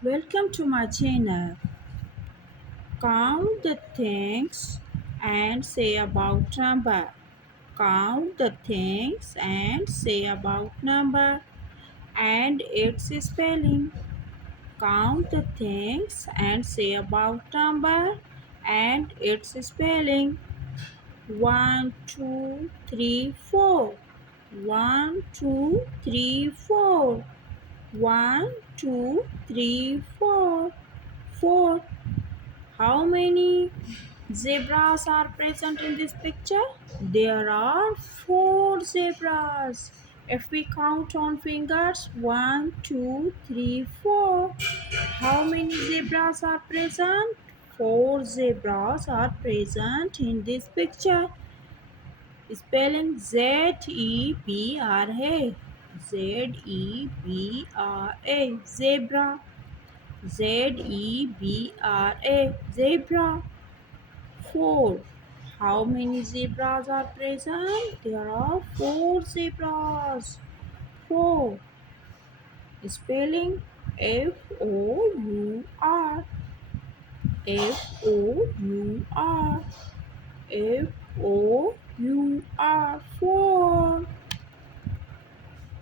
Welcome to my channel. Count the things and say about number. Count the things and say about number and its spelling. Count the things and say about number and its spelling. 1, 2, 3, 4. 1, 2, 3, 4. 1, 2, 3, 4. 4. How many zebras are present in this picture? There are 4 zebras. If we count on fingers, 1, 2, 3, 4. How many zebras are present? 4 zebras are present in this picture. Spelling Zebra. Zebra. Zebra. Zebra. 4. How many zebras are present? There are 4 zebras. 4. Spelling Four. Four. Four. 4.